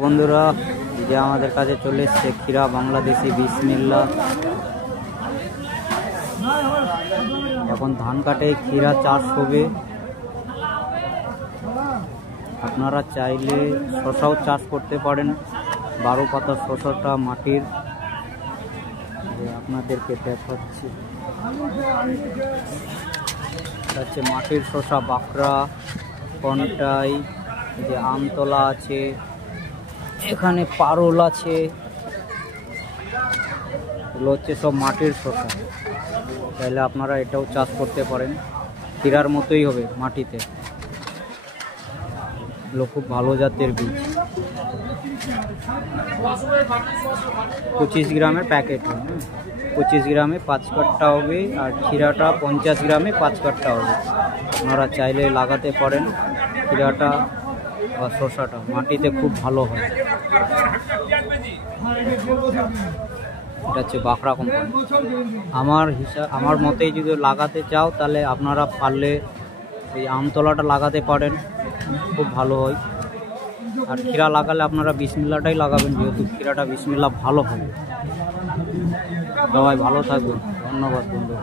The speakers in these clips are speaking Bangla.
বন্ধুরা, যে আমাদের কাছে চলে এসছে ক্ষীরা বাংলাদেশি বিসমিল্লা। এখন ধান কাটে ক্ষীরা চাষ হবে। আপনারা চাইলে শশাও চাষ করতে পারেন। 12 পাতা শশাটা মাটির, আপনাদেরকে দেখাচ্ছি। হচ্ছে মাটির শশা, বাঁকড়া, কন্টাই, যে আমতলা আছে, এখানে পারুল আছে। এগুলো হচ্ছে সব মাটির শসা। তাহলে আপনারা এটাও চাষ করতে পারেন, ক্ষীরার মতোই হবে মাটিতে। এগুলো খুব ভালো জাতের বীজ। 25 গ্রামের প্যাকেট, 25 গ্রামে 5 কাঠা হবে। আর ক্ষীরাটা 50 গ্রামে 5 কাঠা হবে। আপনারা চাইলে লাগাতে পারেন। ক্ষীরাটা বা শসাটা মাটিতে খুব ভালো হয়। এটা হচ্ছে বাঁকড়া কোম্পানি। আমার মতেই যদি লাগাতে চাও, তাহলে আপনারা পারলে এই আমতলাটা লাগাতে পারেন, খুব ভালো হয়। আর ক্ষীরা লাগালে আপনারা বিসমিল্লাটাই লাগাবেন, যেহেতু ক্ষীরাটা বিসমিল্লা ভালো হবে। সবাই ভালো থাকবেন, ধন্যবাদ বন্ধু।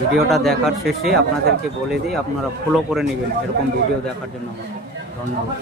ভিডিওটা দেখার শেষে আপনাদেরকে বলে দিই, আপনারা ফলো করে নেবেন এরকম ভিডিও দেখার জন্য। আমাকে ধন্যবাদ।